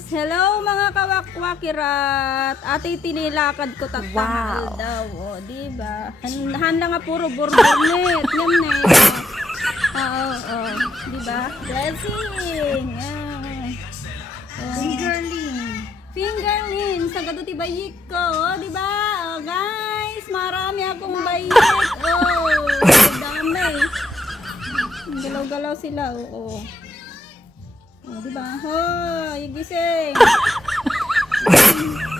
guys! Hello mga kawakwakirat! Ate tinilakad ko tatangal Wow. daw. O, diba? Han handa nga puro borbornet. Yan na eh. Oo, oo. Diba? Blessing! Yan. Oh. Fingerling. Fingerlin, sa gaduti bayik ko, oh, di ba? Oh, guys, marami akong bayik. Oh, dami. Galaw-galaw sila, oo. Di ba? Hoy, gising.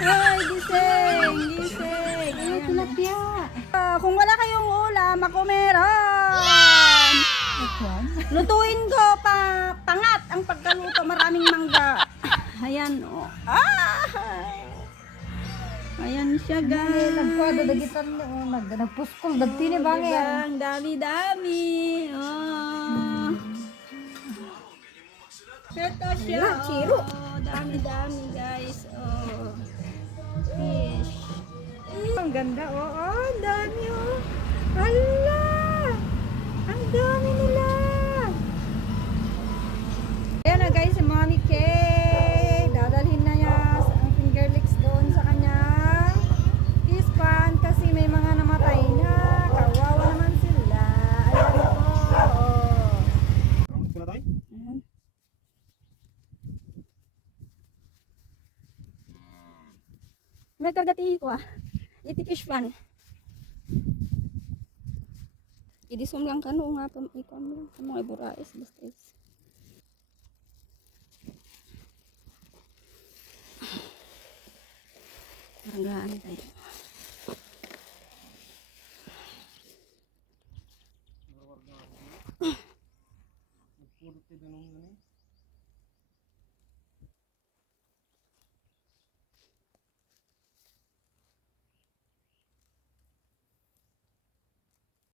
Hoy, gising, gising. Ano tilapia? Ah, kung wala kayong ulam, ako meron. Ikuan? Lutuin ko pa pangat ang pagkaluto, maraming mangga. Ayan oh. Ah! Ayan siya guys. Nagkwado dagitan mo. oh, Nag, nagpuskol. Dagtini Diba? bangay. Ang dami-dami. Oh. Ito siya. Wala, chiro. Oh, dami-dami guys. Oh. Fish. Ang ganda. Oo, oh, ang dami oh. Hala! Ang dami nila. Ayan na guys, si Mommy Kay. may jadi ko ah. Iti fishpan. Idi sum lang kanu nga pa ikam lang kamo ay burais basta is. Tayo.